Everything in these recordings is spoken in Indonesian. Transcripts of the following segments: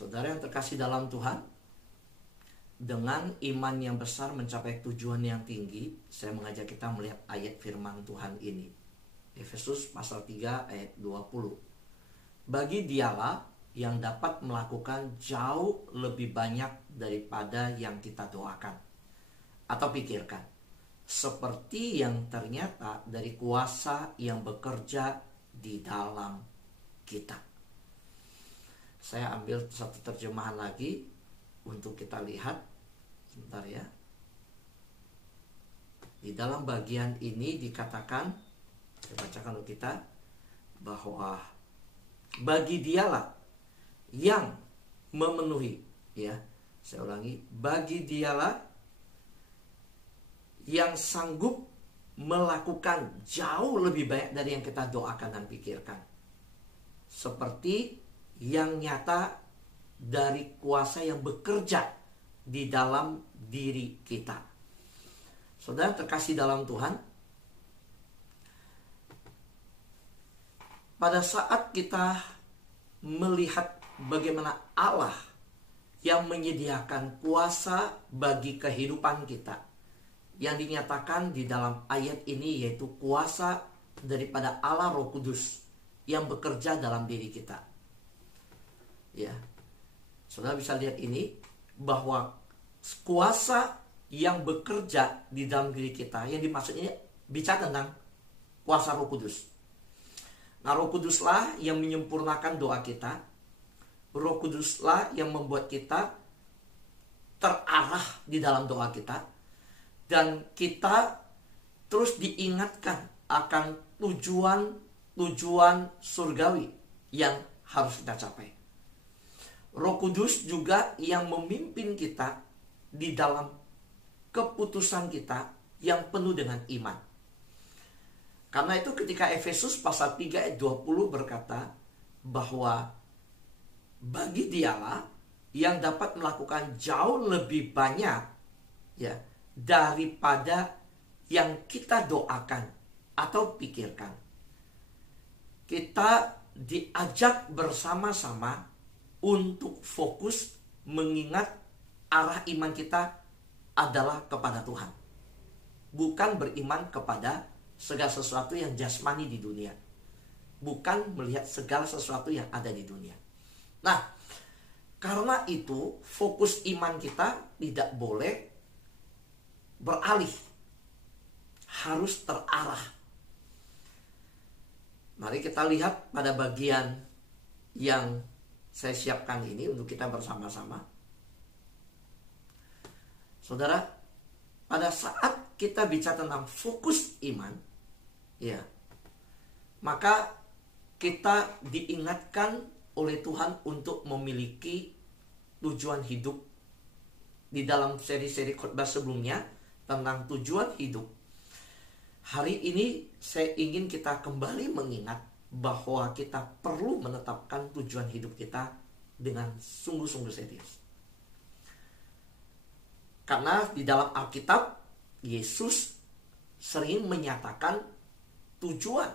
Saudara yang terkasih dalam Tuhan, dengan iman yang besar mencapai tujuan yang tinggi, saya mengajak kita melihat ayat firman Tuhan ini. Efesus pasal 3 ayat 20. Bagi dialah yang dapat melakukan jauh lebih banyak daripada yang kita doakan atau pikirkan, seperti yang ternyata dari kuasa yang bekerja di dalam kita. Saya ambil satu terjemahan lagi untuk kita lihat. Sebentar ya. Di dalam bagian ini dikatakan, saya bacakan untuk kita, bahwa bagi dialah yang memenuhi, ya, saya ulangi, bagi dialah yang sanggup melakukan jauh lebih banyak dari yang kita doakan dan pikirkan, seperti yang nyata dari kuasa yang bekerja di dalam diri kita. Saudara terkasih dalam Tuhan, pada saat kita melihat bagaimana Allah yang menyediakan kuasa bagi kehidupan kita, yang dinyatakan di dalam ayat ini yaitu kuasa daripada Allah Roh Kudus yang bekerja dalam diri kita. Ya, saudara bisa lihat ini, bahwa kuasa yang bekerja di dalam diri kita, yang dimaksud ini bicara tentang kuasa Roh Kudus. Nah, Roh Kuduslah yang menyempurnakan doa kita. Roh Kuduslah yang membuat kita terarah di dalam doa kita, dan kita terus diingatkan akan tujuan surgawi yang harus kita capai. Roh Kudus juga yang memimpin kita di dalam keputusan kita yang penuh dengan iman. Karena itu ketika Efesus pasal 3 ayat 20 berkata bahwa bagi dialah yang dapat melakukan jauh lebih banyak, ya, daripada yang kita doakan atau pikirkan. Kita diajak bersama-sama untuk fokus mengingat arah iman kita adalah kepada Tuhan, bukan beriman kepada segala sesuatu yang jasmani di dunia, bukan melihat segala sesuatu yang ada di dunia. Nah, karena itu fokus iman kita tidak boleh beralih, harus terarah. Mari kita lihat pada bagian yang saya siapkan ini untuk kita bersama-sama. Saudara, pada saat kita bicara tentang fokus iman, ya, maka kita diingatkan oleh Tuhan untuk memiliki tujuan hidup. Di dalam seri-seri khotbah sebelumnya tentang tujuan hidup, hari ini saya ingin kita kembali mengingat bahwa kita perlu menetapkan tujuan hidup kita dengan sungguh-sungguh serius. Karena di dalam Alkitab, Yesus sering menyatakan tujuan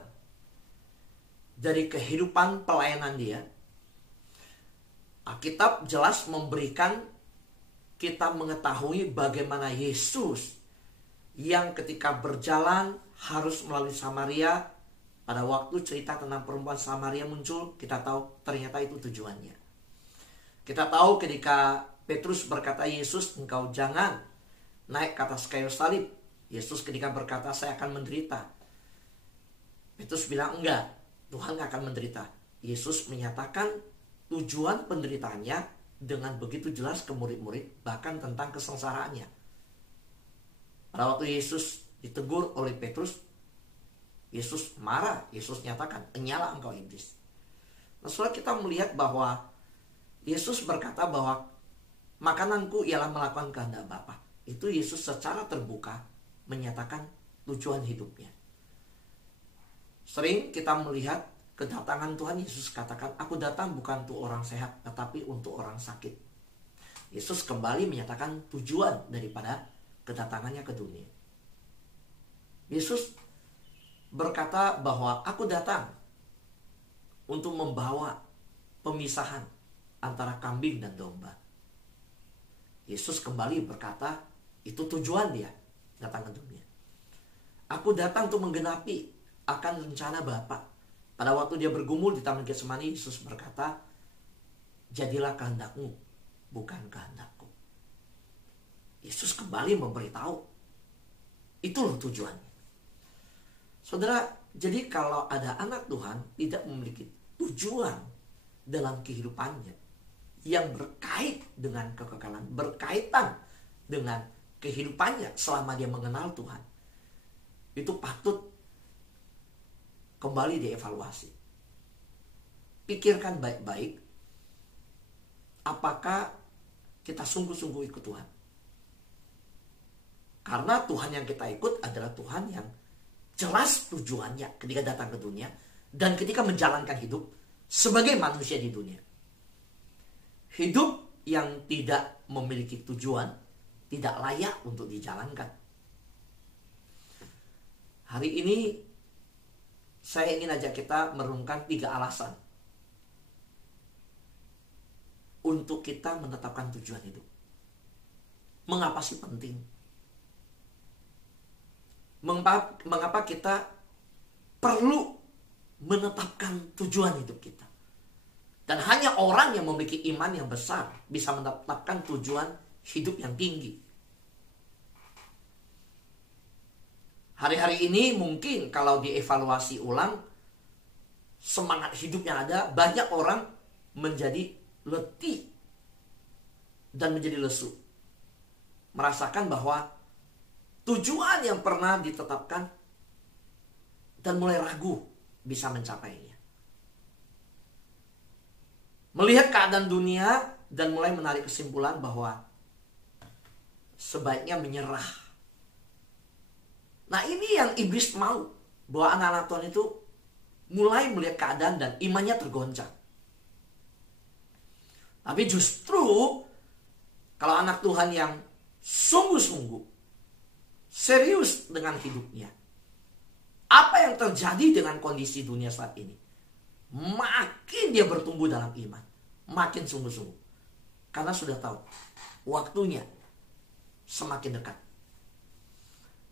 dari kehidupan pelayanan dia. Alkitab jelas memberikan kita mengetahui bagaimana Yesus yang ketika berjalan harus melalui Samaria. Pada waktu cerita tentang perempuan Samaria muncul, kita tahu ternyata itu tujuannya. Kita tahu ketika Petrus berkata, Yesus, engkau jangan naik ke atas kayu salib. Yesus ketika berkata, saya akan menderita. Petrus bilang, enggak, Tuhan gak akan menderita. Yesus menyatakan tujuan penderitaannya dengan begitu jelas ke murid-murid, bahkan tentang kesengsaraannya. Pada waktu Yesus ditegur oleh Petrus, Yesus marah. Yesus nyatakan, enyala engkau iblis. Nah, saudara, kita melihat bahwa Yesus berkata bahwa makananku ialah melakukan kehendak Bapa. Itu Yesus secara terbuka menyatakan tujuan hidupnya. Sering kita melihat kedatangan Tuhan Yesus katakan, aku datang bukan untuk orang sehat, tetapi untuk orang sakit. Yesus kembali menyatakan tujuan daripada kedatangannya ke dunia. Yesus berkata bahwa aku datang untuk membawa pemisahan antara kambing dan domba. Yesus kembali berkata, itu tujuan dia datang ke dunia. Aku datang untuk menggenapi akan rencana Bapa. Pada waktu dia bergumul di Taman Getsemani, Yesus berkata, jadilah kehendakmu, bukan kehendakku. Yesus kembali memberitahu, itu loh tujuannya. Saudara, jadi kalau ada anak Tuhan tidak memiliki tujuan dalam kehidupannya yang berkait dengan kekekalan, berkaitan dengan kehidupannya selama dia mengenal Tuhan, itu patut kembali dievaluasi. Pikirkan baik-baik, apakah kita sungguh-sungguh ikut Tuhan? Karena Tuhan yang kita ikut adalah Tuhan yang jelas tujuannya ketika datang ke dunia dan ketika menjalankan hidup sebagai manusia di dunia. Hidup yang tidak memiliki tujuan tidak layak untuk dijalankan. Hari ini saya ingin ajak kita merenungkan 3 alasan untuk kita menetapkan tujuan hidup. Mengapa sih penting? Mengapa kita perlu menetapkan tujuan hidup kita? Dan hanya orang yang memiliki iman yang besar bisa menetapkan tujuan hidup yang tinggi. Hari-hari ini mungkin kalau dievaluasi ulang, semangat hidup yang ada, banyak orang menjadi letih dan menjadi lesu. Merasakan bahwa tujuan yang pernah ditetapkan dan mulai ragu bisa mencapainya. Melihat keadaan dunia dan mulai menarik kesimpulan bahwa sebaiknya menyerah. Nah, ini yang iblis mau, bahwa anak-anak Tuhan itu mulai melihat keadaan dan imannya tergoncang. Tapi justru kalau anak Tuhan yang sungguh-sungguh serius dengan hidupnya, apa yang terjadi dengan kondisi dunia saat ini? Makin dia bertumbuh dalam iman, makin sungguh-sungguh. Karena sudah tahu waktunya semakin dekat.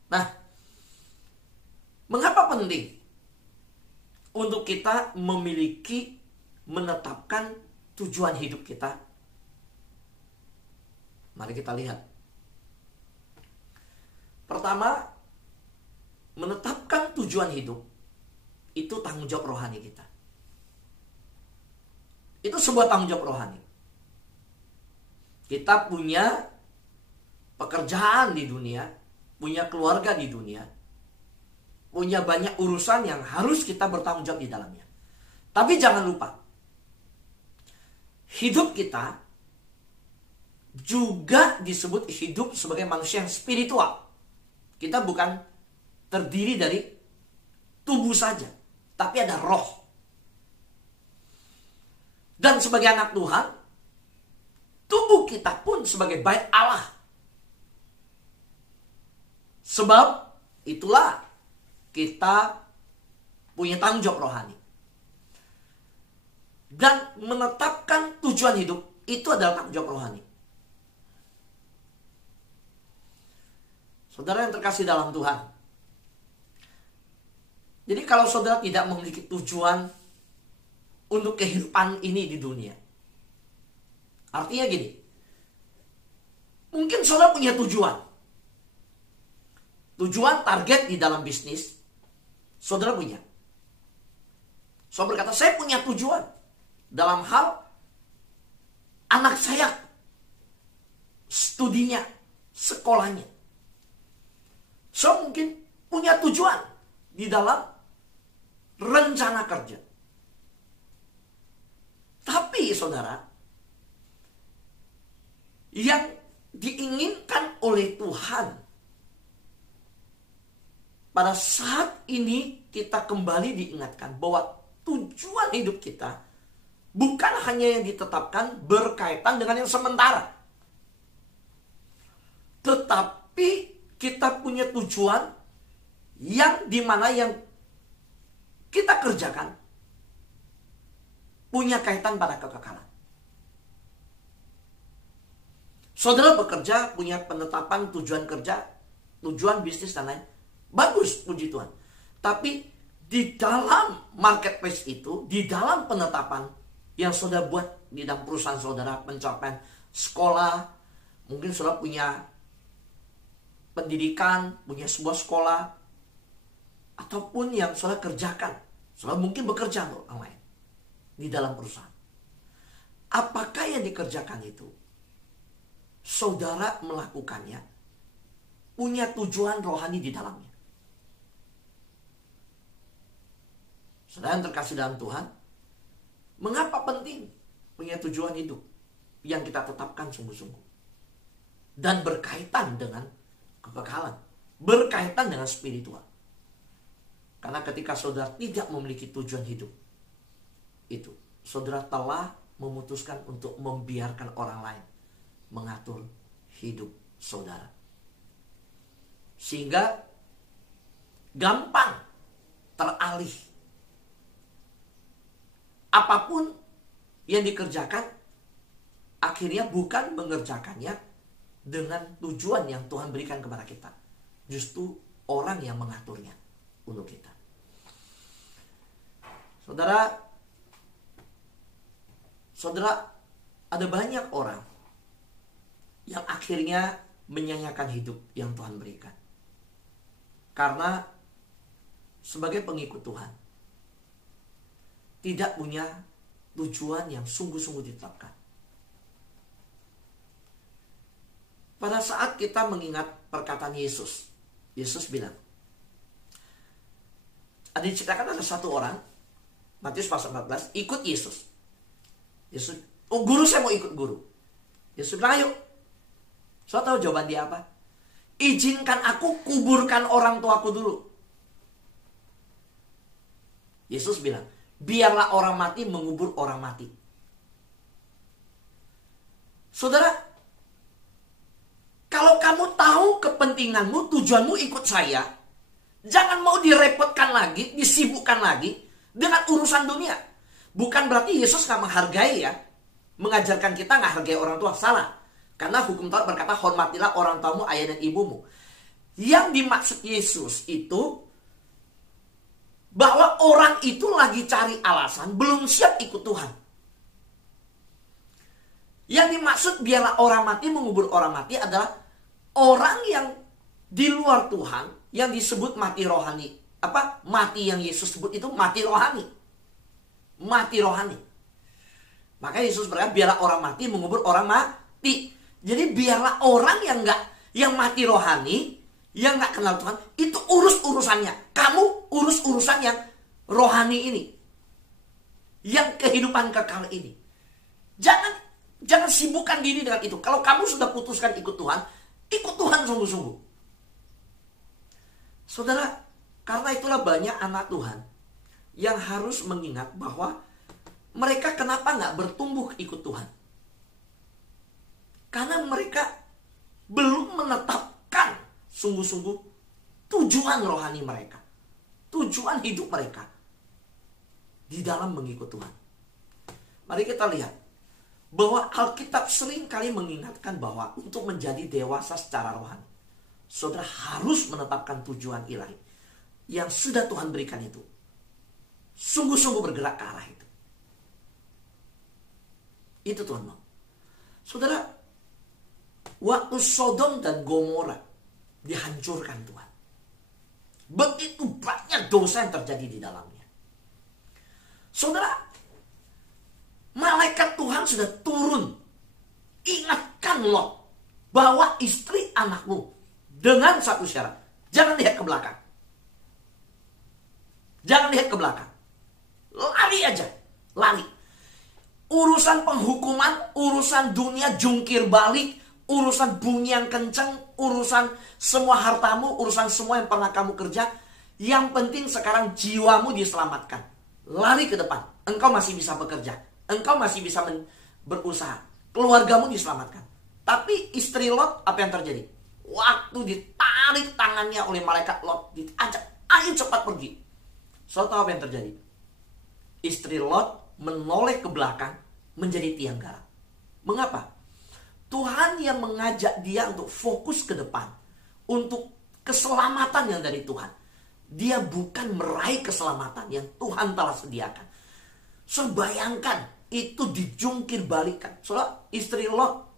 Nah, mengapa penting untuk kita menetapkan tujuan hidup kita? Mari kita lihat. Pertama, menetapkan tujuan hidup itu tanggung jawab rohani kita. Itu sebuah tanggung jawab rohani. Kita punya pekerjaan di dunia, punya keluarga di dunia, punya banyak urusan yang harus kita bertanggung jawab di dalamnya. Tapi jangan lupa, hidup kita juga disebut hidup sebagai manusia yang spiritual. Kita bukan terdiri dari tubuh saja, tapi ada roh. Dan sebagai anak Tuhan, tubuh kita pun sebagai bait Allah. Sebab itulah kita punya tanggung jawab rohani. Dan menetapkan tujuan hidup itu adalah tanggung jawab rohani. Saudara yang terkasih dalam Tuhan, jadi kalau saudara tidak memiliki tujuan untuk kehidupan ini di dunia, artinya gini, mungkin saudara punya tujuan target di dalam bisnis, saudara punya. Saudara berkata, saya punya tujuan dalam hal anak saya, studinya, sekolahnya. So mungkin punya tujuan di dalam rencana kerja. Tapi saudara, yang diinginkan oleh Tuhan pada saat ini, kita kembali diingatkan bahwa tujuan hidup kita bukan hanya yang ditetapkan berkaitan dengan yang sementara, tetapi kita punya tujuan yang dimana yang kita kerjakan punya kaitan pada kekekalan. Saudara bekerja, punya penetapan tujuan kerja, tujuan bisnis dan lain. Bagus, puji Tuhan. Tapi di dalam marketplace itu, di dalam penetapan yang saudara buat di dalam perusahaan saudara, pencapaian sekolah, mungkin saudara punya pendidikan, punya sebuah sekolah, ataupun yang saudara kerjakan. Saudara mungkin bekerja untuk orang lain di dalam perusahaan. Apakah yang dikerjakan itu saudara melakukannya punya tujuan rohani di dalamnya? Saudara yang terkasih dalam Tuhan, mengapa penting punya tujuan hidup yang kita tetapkan sungguh-sungguh dan berkaitan dengan kekekalan, berkaitan dengan spiritual? Karena ketika saudara tidak memiliki tujuan hidup itu, saudara telah memutuskan untuk membiarkan orang lain mengatur hidup saudara, sehingga gampang teralih. Apapun yang dikerjakan, akhirnya bukan mengerjakannya dengan tujuan yang Tuhan berikan kepada kita. Justru orang yang mengaturnya untuk kita. Saudara, ada banyak orang yang akhirnya menyanyiakan hidup yang Tuhan berikan. Karena sebagai pengikut Tuhan, tidak punya tujuan yang sungguh-sungguh ditetapkan. Pada saat kita mengingat perkataan Yesus, Yesus bilang, ada diceritakan ada satu orang, Matius pasal 14, ikut Yesus. Yesus, oh guru, saya mau ikut guru. Yesus bilang, ayo. So tahu jawaban dia apa? Izinkan aku kuburkan orang tuaku dulu. Yesus bilang, biarlah orang mati mengubur orang mati. Saudara, kalau kamu tahu kepentinganmu, tujuanmu ikut saya, jangan mau direpotkan lagi, disibukkan lagi dengan urusan dunia. Bukan berarti Yesus gak menghargai ya, mengajarkan kita gak hargai orang tua, salah. Karena hukum Taurat berkata, hormatilah orang tuamu, ayah dan ibumu. Yang dimaksud Yesus itu, bahwa orang itu lagi cari alasan, belum siap ikut Tuhan. Yang dimaksud biarlah orang mati mengubur orang mati adalah orang yang di luar Tuhan, yang disebut mati rohani. Apa? Mati yang Yesus sebut itu mati rohani. Mati rohani. Maka Yesus berkata, biarlah orang mati mengubur orang mati. Jadi biarlah orang yang mati rohani, yang gak kenal Tuhan, itu urus-urusannya. Kamu urus urusan yang rohani ini, yang kehidupan kekal ini. Jangan sibukkan diri dengan itu. Kalau kamu sudah putuskan ikut Tuhan, ikut Tuhan sungguh-sungguh. Saudara, karena itulah banyak anak Tuhan yang harus mengingat bahwa mereka kenapa gak bertumbuh ikut Tuhan. Karena mereka belum menetapkan sungguh-sungguh tujuan rohani mereka, tujuan hidup mereka di dalam mengikut Tuhan. Mari kita lihat bahwa Alkitab sering kali mengingatkan bahwa untuk menjadi dewasa secara rohani, saudara harus menetapkan tujuan ilahi yang sudah Tuhan berikan itu. Sungguh-sungguh bergerak ke arah itu. Itu Tuhan mau. Saudara, waktu Sodom dan Gomora dihancurkan Tuhan, begitu banyak dosa yang terjadi di dalamnya. Saudara, malaikat Tuhan sudah turun, ingatkan Lot bahwa istri anakmu dengan satu syarat, jangan lihat ke belakang. Jangan lihat ke belakang. Lari aja, lari. Urusan penghukuman, urusan dunia jungkir balik, urusan bunyi yang kencang, urusan semua hartamu, urusan semua yang pernah kamu kerja. Yang penting sekarang jiwamu diselamatkan. Lari ke depan. Engkau masih bisa bekerja. Engkau masih bisa berusaha. Keluargamu diselamatkan. Tapi istri Lot, apa yang terjadi? Waktu ditarik tangannya oleh malaikat Lot, diajak, ayo cepat pergi. So, tahu apa yang terjadi? Istri Lot menoleh ke belakang menjadi tiang garam. Mengapa? Tuhan yang mengajak dia untuk fokus ke depan, untuk keselamatan yang dari Tuhan. Dia bukan meraih keselamatan yang Tuhan telah sediakan. So, bayangkan itu dijungkir balikan. Soalnya istri Lot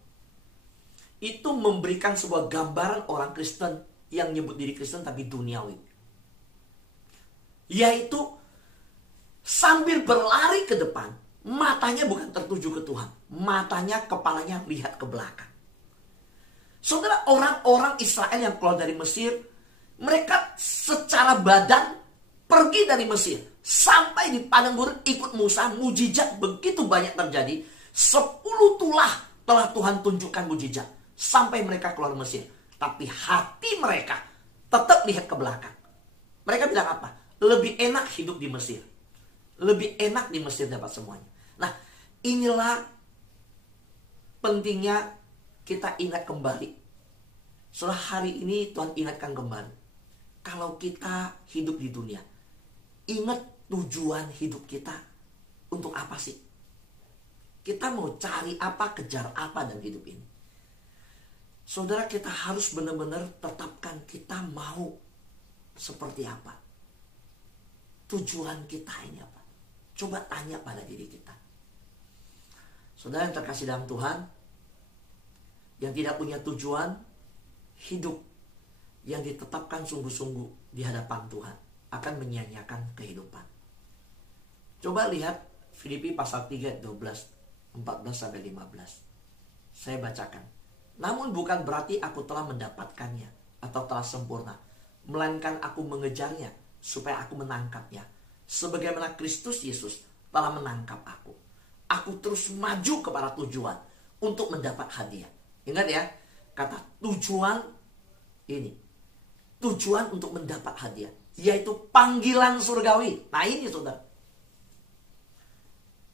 itu memberikan sebuah gambaran orang Kristen yang nyebut diri Kristen tapi duniawi. Yaitu sambil berlari ke depan, matanya bukan tertuju ke Tuhan. Matanya, kepalanya lihat ke belakang. Saudara, orang-orang Israel yang keluar dari Mesir, mereka secara badan pergi dari Mesir. Sampai di padang gurun ikut Musa, mujizat begitu banyak terjadi. 10 tulah telah Tuhan tunjukkan mujizat. Sampai mereka keluar Mesir. Tapi hati mereka tetap lihat ke belakang. Mereka bilang apa? Lebih enak hidup di Mesir. Lebih enak di Mesir dapat semuanya. Nah, inilah pentingnya kita ingat kembali. Setelah hari ini Tuhan ingatkan kembali. Kalau kita hidup di dunia, ingat tujuan hidup kita untuk apa sih? Kita mau cari apa, kejar apa dalam hidup ini? Saudara, kita harus benar-benar tetapkan kita mau seperti apa. Tujuan kita ini apa? Coba tanya pada diri kita. Saudara yang terkasih dalam Tuhan, yang tidak punya tujuan hidup yang ditetapkan sungguh-sungguh di hadapan Tuhan akan menyia-nyiakan kehidupan. Coba lihat Filipi pasal 3 12 14-15. Saya bacakan. Namun bukan berarti aku telah mendapatkannya atau telah sempurna, melainkan aku mengejarnya supaya aku menangkapnya. Sebagaimana Kristus Yesus telah menangkap aku. Aku terus maju kepada tujuan untuk mendapat hadiah. Ingat ya, kata tujuan ini. Tujuan untuk mendapat hadiah, yaitu panggilan surgawi. Nah ini saudara.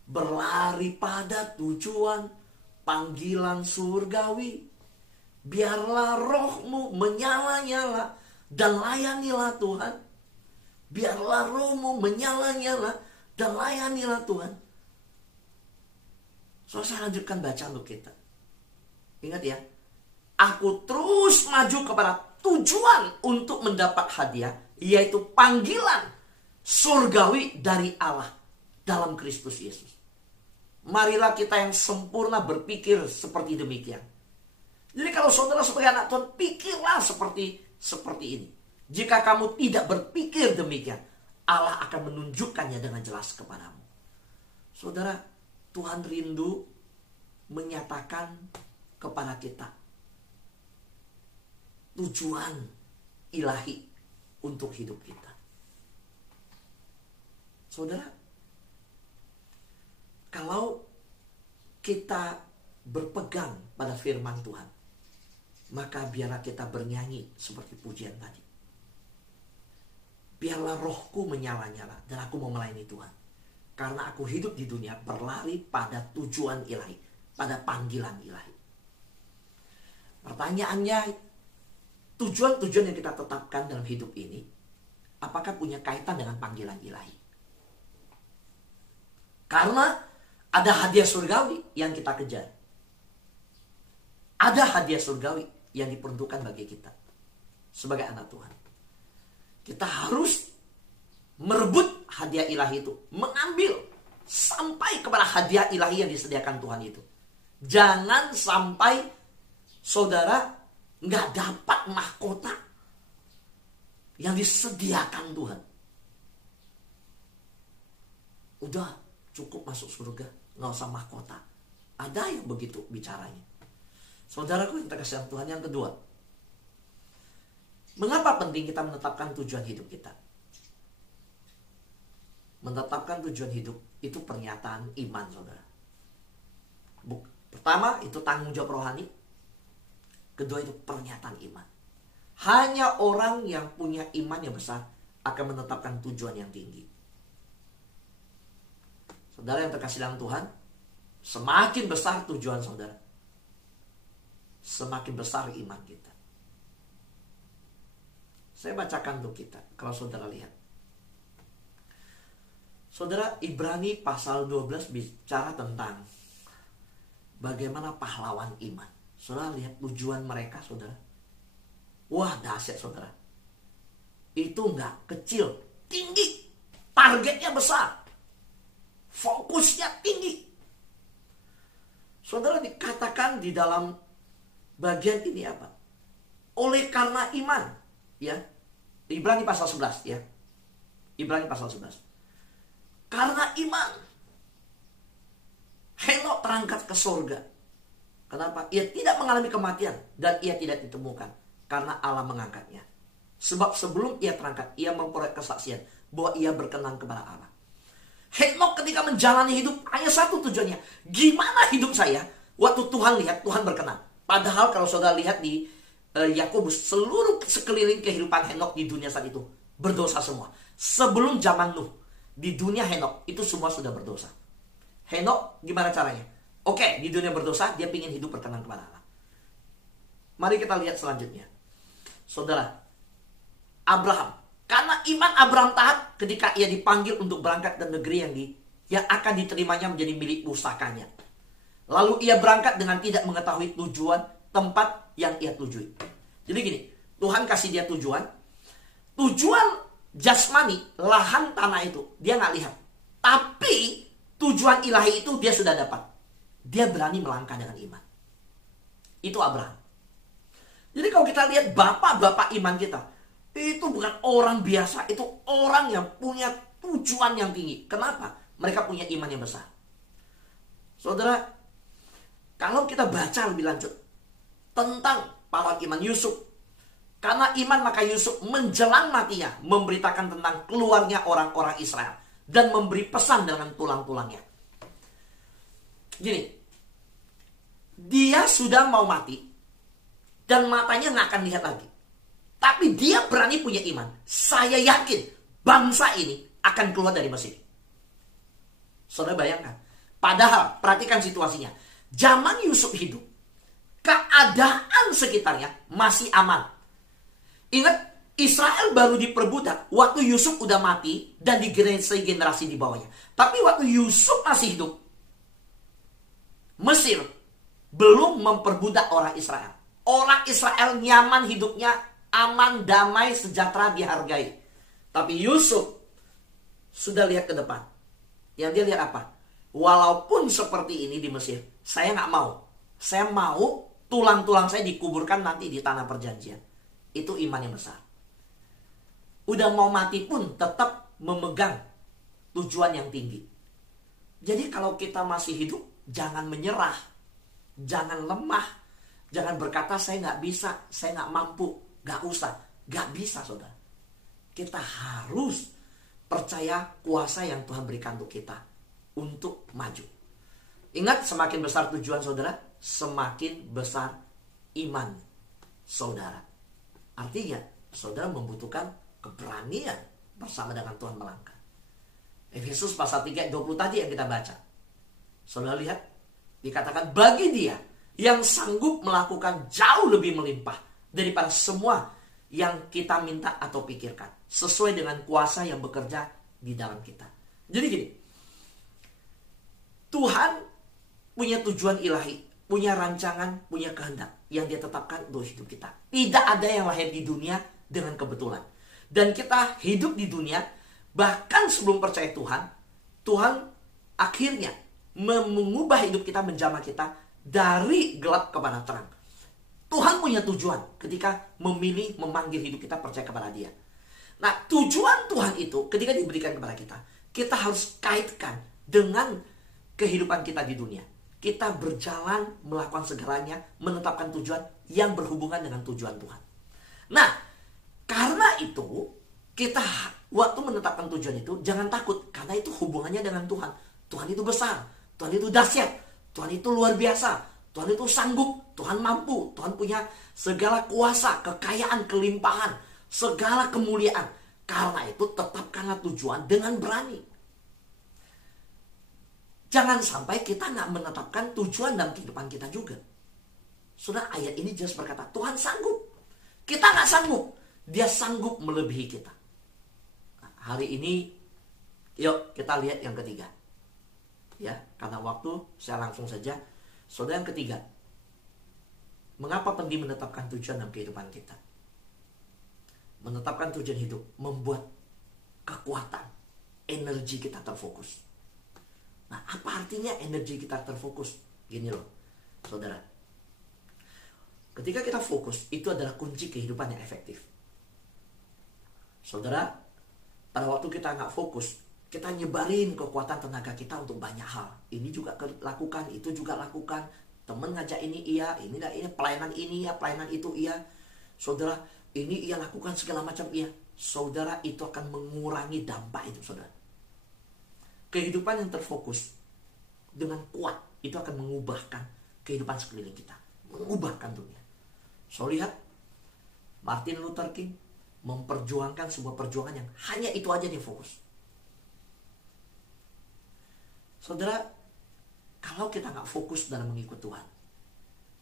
Berlari pada tujuan panggilan surgawi. Biarlah rohmu menyala-nyala dan layanilah Tuhan. Biarlah rohmu menyala-nyala dan layanilah Tuhan. So, saya lanjutkan baca untuk kita. Ingat ya, aku terus maju kepada tujuan untuk mendapat hadiah, yaitu panggilan surgawi dari Allah dalam Kristus Yesus. Marilah kita yang sempurna berpikir seperti demikian. Jadi kalau saudara sebagai anak Tuhan, pikirlah seperti ini. Jika kamu tidak berpikir demikian, Allah akan menunjukkannya dengan jelas kepadamu. Saudara, Tuhan rindu menyatakan kepada kita tujuan ilahi untuk hidup kita. Saudara, kalau kita berpegang pada firman Tuhan, maka biarlah kita bernyanyi seperti pujian tadi. Biarlah rohku menyala-nyala dan aku mau melayani Tuhan. Karena aku hidup di dunia berlari pada tujuan ilahi, pada panggilan ilahi. Pertanyaannya, tujuan-tujuan yang kita tetapkan dalam hidup ini, apakah punya kaitan dengan panggilan ilahi? Karena ada hadiah surgawi yang kita kejar. Ada hadiah surgawi yang diperuntukkan bagi kita sebagai anak Tuhan. Kita harus merebut hadiah ilahi itu, mengambil sampai kepada hadiah ilahi yang disediakan Tuhan itu. Jangan sampai saudara nggak dapat mahkota yang disediakan Tuhan. Udah cukup masuk surga, nggak usah mahkota. Ada yang begitu bicaranya. Saudaraku yang terkasih Tuhan, yang kedua, mengapa penting kita menetapkan tujuan hidup kita? Menetapkan tujuan hidup itu pernyataan iman, saudara. Pertama, itu tanggung jawab rohani. Kedua, itu pernyataan iman. Hanya orang yang punya iman yang besar akan menetapkan tujuan yang tinggi. Saudara yang terkasih dalam Tuhan, semakin besar tujuan saudara, semakin besar iman kita. Saya bacakan untuk kita, kalau saudara lihat. Saudara, Ibrani pasal 12 bicara tentang bagaimana pahlawan iman. Saudara lihat tujuan mereka, saudara. Wah, dahsyat, saudara. Itu nggak kecil, tinggi. Targetnya besar. Fokusnya tinggi. Saudara, dikatakan di dalam bagian ini apa? Oleh karena iman, ya. Ibrani pasal 11, ya. Ibrani pasal 11. Karena iman, Henokh terangkat ke surga. Kenapa? Ia tidak mengalami kematian dan ia tidak ditemukan karena Allah mengangkatnya. Sebab sebelum ia terangkat, ia memperoleh kesaksian bahwa ia berkenan kepada Allah. Henokh ketika menjalani hidup hanya satu tujuannya. Gimana hidup saya? Waktu Tuhan lihat, Tuhan berkenan. Padahal kalau saudara lihat di Yakobus, seluruh sekeliling kehidupan Henokh di dunia saat itu berdosa semua. Sebelum zaman Nuh, di dunia Henokh itu semua sudah berdosa. Henokh gimana caranya? Oke, di dunia berdosa, dia ingin hidup berkenan kepada Allah. Mari kita lihat selanjutnya. Saudara, Abraham. Karena iman Abraham taat ketika ia dipanggil untuk berangkat ke negeri yang akan diterimanya menjadi milik pusakanya. Lalu ia berangkat dengan tidak mengetahui tujuan tempat yang ia tujui. Jadi gini, Tuhan kasih dia tujuan. Tujuan jasmani, lahan tanah itu, dia nggak lihat. Tapi tujuan ilahi itu dia sudah dapat. Dia berani melangkah dengan iman. Itu Abraham. Jadi kalau kita lihat bapak-bapak iman kita, itu bukan orang biasa, itu orang yang punya tujuan yang tinggi. Kenapa? Mereka punya iman yang besar. Saudara, kalau kita baca lebih lanjut tentang pahlawan iman Yusuf, karena iman maka Yusuf menjelang matinya memberitakan tentang keluarnya orang-orang Israel dan memberi pesan dengan tulang-tulangnya. Gini, dia sudah mau mati dan matanya nggak akan lihat lagi. Tapi dia berani punya iman. Saya yakin bangsa ini akan keluar dari Mesir. Saudara bayangkan. Padahal perhatikan situasinya. Zaman Yusuf hidup, keadaan sekitarnya masih aman. Ingat, Israel baru diperbudak waktu Yusuf udah mati dan di generasi di bawahnya. Tapi waktu Yusuf masih hidup, Mesir belum memperbudak orang Israel. Orang Israel nyaman hidupnya, aman, damai, sejahtera, dihargai. Tapi Yusuf sudah lihat ke depan. Yang dia lihat apa? Walaupun seperti ini di Mesir, saya nggak mau. Saya mau tulang-tulang saya dikuburkan nanti di tanah perjanjian. Itu iman yang besar. Udah mau mati pun tetap memegang tujuan yang tinggi. Jadi kalau kita masih hidup, jangan menyerah, jangan lemah, jangan berkata saya nggak bisa, saya nggak mampu, nggak usah, nggak bisa, saudara. Kita harus percaya kuasa yang Tuhan berikan untuk kita untuk maju. Ingat, semakin besar tujuan saudara, semakin besar iman saudara. Artinya, saudara membutuhkan keberanian bersama dengan Tuhan melangkah. Efesus pasal 3:20 tadi yang kita baca. Saudara lihat, dikatakan bagi dia yang sanggup melakukan jauh lebih melimpah daripada semua yang kita minta atau pikirkan, sesuai dengan kuasa yang bekerja di dalam kita. Jadi gini, Tuhan punya tujuan ilahi, punya rancangan, punya kehendak yang dia tetapkan untuk hidup kita. Tidak ada yang lahir di dunia dengan kebetulan. Dan kita hidup di dunia, bahkan sebelum percaya Tuhan, Tuhan akhirnya mengubah hidup kita, menjamah kita dari gelap kepada terang. Tuhan punya tujuan ketika memilih, memanggil hidup kita percaya kepada dia. Nah, tujuan Tuhan itu ketika diberikan kepada kita, kita harus kaitkan dengan kehidupan kita di dunia. Kita berjalan, melakukan segalanya, menetapkan tujuan yang berhubungan dengan tujuan Tuhan. Nah, karena itu, kita waktu menetapkan tujuan itu, jangan takut. Karena itu hubungannya dengan Tuhan. Tuhan itu besar, Tuhan itu dahsyat, Tuhan itu luar biasa, Tuhan itu sanggup, Tuhan mampu, Tuhan punya segala kuasa, kekayaan, kelimpahan, segala kemuliaan. Karena itu tetapkanlah tujuan dengan berani. Jangan sampai kita nggak menetapkan tujuan dalam kehidupan kita juga. Sudah, ayat ini jelas berkata, Tuhan sanggup. Kita nggak sanggup, dia sanggup melebihi kita. Nah, hari ini, yuk kita lihat yang ketiga. Ya, karena waktu saya langsung saja. Saudara, yang ketiga, Mengapa penting menetapkan tujuan dalam kehidupan kita? Menetapkan tujuan hidup membuat kekuatan, energi kita terfokus. Nah, apa artinya energi kita terfokus? Gini loh, saudara. Ketika kita fokus, itu adalah kunci kehidupan yang efektif. Saudara, pada waktu kita nggak fokus, kita nyebarin kekuatan tenaga kita untuk banyak hal. Ini juga lakukan, itu juga lakukan. Temen ngajak ini iya, ini pelayanan ini ya, pelayanan itu iya. Saudara, ini ia lakukan segala macam iya. Saudara, itu akan mengurangi dampak itu, saudara. Kehidupan yang terfokus dengan kuat itu akan mengubahkan kehidupan sekeliling kita, mengubahkan dunia. So lihat, Martin Luther King memperjuangkan sebuah perjuangan yang hanya itu aja dia fokus. Saudara, kalau kita nggak fokus dalam mengikut Tuhan,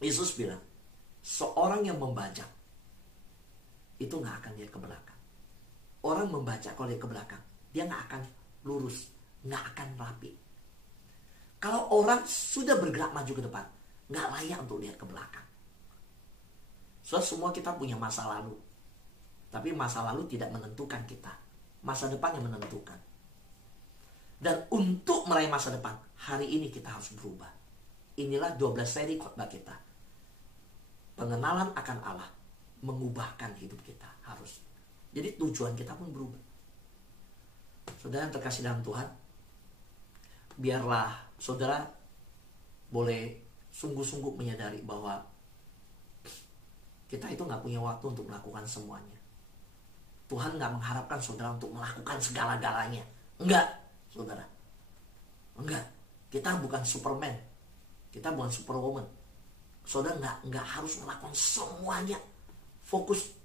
Yesus bilang, seorang yang membajak itu nggak akan lihat ke belakang. Orang membaca kalau lihat ke belakang, dia nggak akan lurus, nggak akan rapi. Kalau orang sudah bergerak maju ke depan, nggak layak untuk lihat ke belakang. So, semua kita punya masa lalu, tapi masa lalu tidak menentukan kita. Masa depan yang menentukan. Dan untuk meraih masa depan, hari ini kita harus berubah. Inilah 12 seri khotbah kita. Pengenalan akan Allah mengubahkan hidup kita harus. Jadi tujuan kita pun berubah. Saudara yang terkasih dalam Tuhan, biarlah saudara boleh sungguh-sungguh menyadari bahwa kita itu gak punya waktu untuk melakukan semuanya. Tuhan gak mengharapkan saudara untuk melakukan segala-galanya. Enggak, saudara. Enggak. Kita bukan Superman. Kita bukan Superwoman. Saudara nggak harus melakukan semuanya. Fokus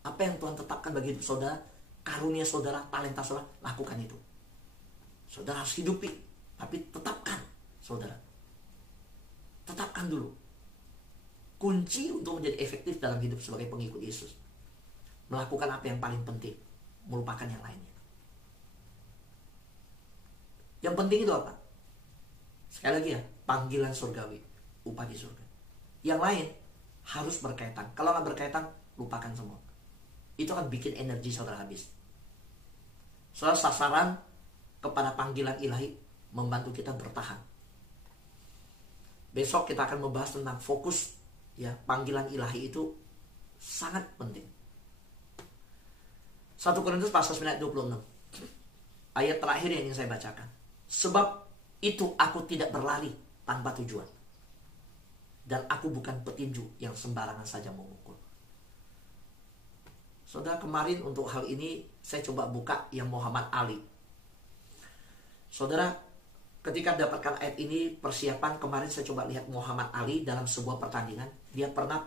apa yang Tuhan tetapkan bagi hidup saudara, karunia saudara, talenta saudara, lakukan itu. Saudara harus hidupi, tapi tetapkan, saudara. Tetapkan dulu. Kunci untuk menjadi efektif dalam hidup sebagai pengikut Yesus, melakukan apa yang paling penting, melupakan yang lainnya. Yang penting itu apa? Sekali lagi ya, panggilan surgawi, upah di surga. Yang lain harus berkaitan. Kalau nggak berkaitan, lupakan semua. Itu akan bikin energi saudara habis. Soal sasaran kepada panggilan ilahi membantu kita bertahan. Besok kita akan membahas tentang fokus. Ya, panggilan ilahi itu sangat penting. 1 Korintus pasal 9 ayat 26. Ayat terakhir yang ingin saya bacakan. Sebab itu aku tidak berlari tanpa tujuan. Dan aku bukan petinju yang sembarangan saja memukul. Saudara, kemarin untuk hal ini saya coba buka yang Muhammad Ali. Saudara, ketika dapatkan ayat ini, persiapan kemarin saya coba lihat Muhammad Ali dalam sebuah pertandingan. Dia pernah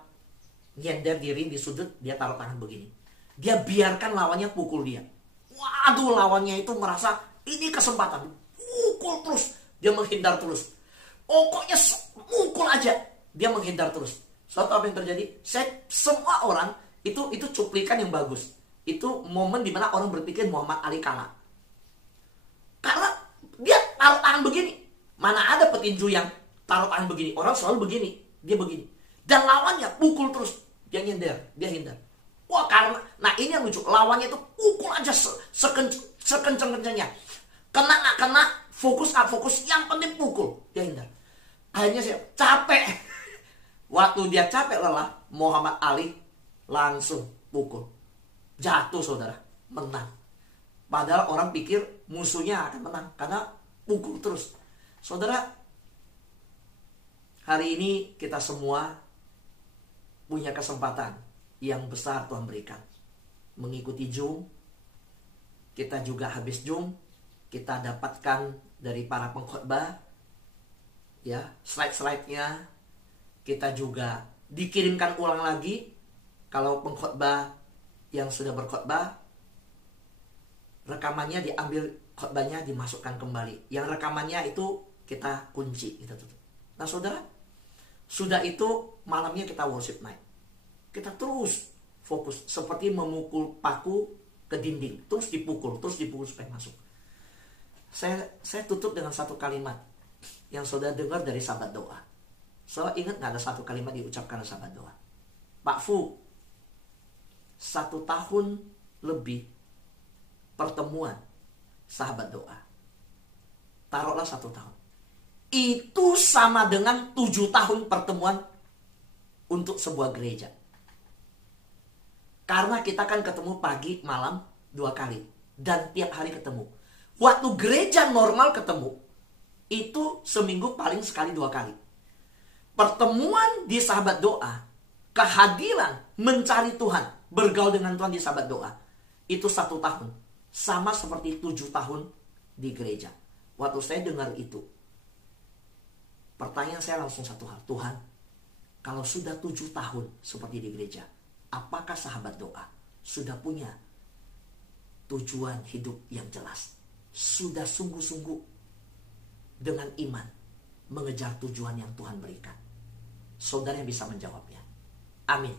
nyender diri di sudut, dia taruh tangan begini. Dia biarkan lawannya pukul dia. Waduh, lawannya itu merasa ini kesempatan. Pukul terus, dia menghindar terus. Pokoknya mukul aja, dia menghindar terus. Suatu apa yang terjadi? Semua orang itu cuplikan yang bagus. Itu momen dimana orang berpikir Muhammad Ali kalah. Karena dia taruh tangan begini. Mana ada petinju yang taruh tangan begini? Orang selalu begini, dia begini. Dan lawannya pukul terus, dia nyender, dia hindar. Wah, karena, nah ini yang lucu, lawannya itu pukul aja sekenceng-kencengnya. Kena nggak kena, fokus nggak fokus, yang penting pukul, dia hindar. Akhirnya saya capek. Waktu dia capek lelah, Muhammad Ali langsung pukul. Jatuh saudara, menang. Padahal orang pikir musuhnya akan menang karena pukul terus. Saudara, hari ini kita semua punya kesempatan yang besar Tuhan berikan. Mengikuti Zoom, kita juga habis Zoom, kita dapatkan dari para pengkhotbah, ya, slide-slide-nya, kita juga dikirimkan ulang lagi. Kalau pengkhotbah yang sudah berkhotbah, rekamannya diambil, khotbahnya dimasukkan kembali. Yang rekamannya itu kita kunci, kita tutup. Nah saudara, sudah itu malamnya kita worship night. Kita terus fokus seperti memukul paku ke dinding, terus dipukul supaya masuk. Saya tutup dengan satu kalimat yang saudara dengar dari sahabat doa. Saudara ingat gak ada satu kalimat diucapkan sahabat doa? Pak Fu, 1 tahun lebih pertemuan sahabat doa. Taruhlah 1 tahun. Itu sama dengan 7 tahun pertemuan untuk sebuah gereja. Karena kita kan ketemu pagi, malam 2 kali. Dan tiap hari ketemu. Waktu gereja normal ketemu, itu seminggu paling sekali 2 kali. Pertemuan di sahabat doa, kehadiran, mencari Tuhan, bergaul dengan Tuhan di sahabat doa, itu 1 tahun. Sama seperti 7 tahun di gereja. Waktu saya dengar itu, pertanyaan saya langsung satu hal. Tuhan, kalau sudah 7 tahun seperti di gereja, apakah sahabat doa sudah punya tujuan hidup yang jelas? Sudah sungguh-sungguh dengan iman mengejar tujuan yang Tuhan berikan? Saudara yang bisa menjawabnya. Amin.